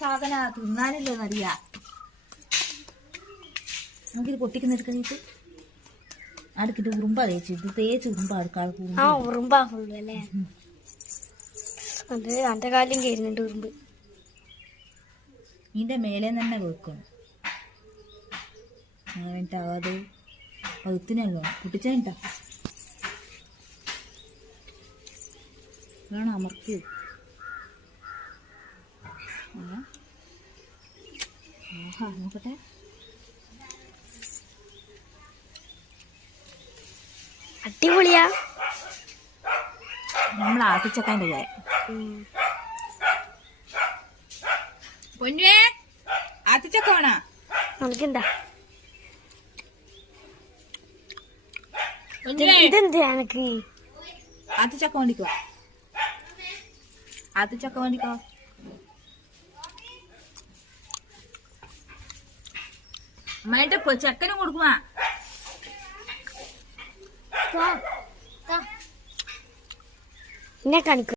സാധന തിന്നാനില്ലെന്നറിയാ. നമുക്കിത് പൊട്ടിക്കുന്നെടുക്കണിട്ട് അടുക്കിട്ട് ഉറുമ്പ തേച്ചിട്ട് തേച്ച് ഉറുമ്പ ഉറുമ്പാ ഫുള്ള് അല്ലേ? അത് എന്റെ കാര്യം കയറുന്നുണ്ട് ഉറുമ്പ്. ഇതിന്റെ മേലെ തന്നെ വെക്കണം. എന്നിട്ട് അത് പകുത്തിനല്ലോ പൊട്ടിച്ചാ വേണം അമർത്തി. ആഹാ നോക്കട്ടെ. അടിപൊളിയാ. നമ്മൾ ആത്തിച്ചക്കാൻ്റെ ചായ. പൊന്നുവേ ആത്തിച്ചക്ക വേണോ? നമുക്കെന്താ ഇതെന്താ എനക്ക്? ആത്തിച്ചക്ക വേണ്ടിക്കോ, ആത്തിച്ചക്ക വേണ്ടിക്കോ. അമ്മായിട്ട് ചെക്കനും കൊടുക്കുവാ. എന്നെ കാണിക്കും.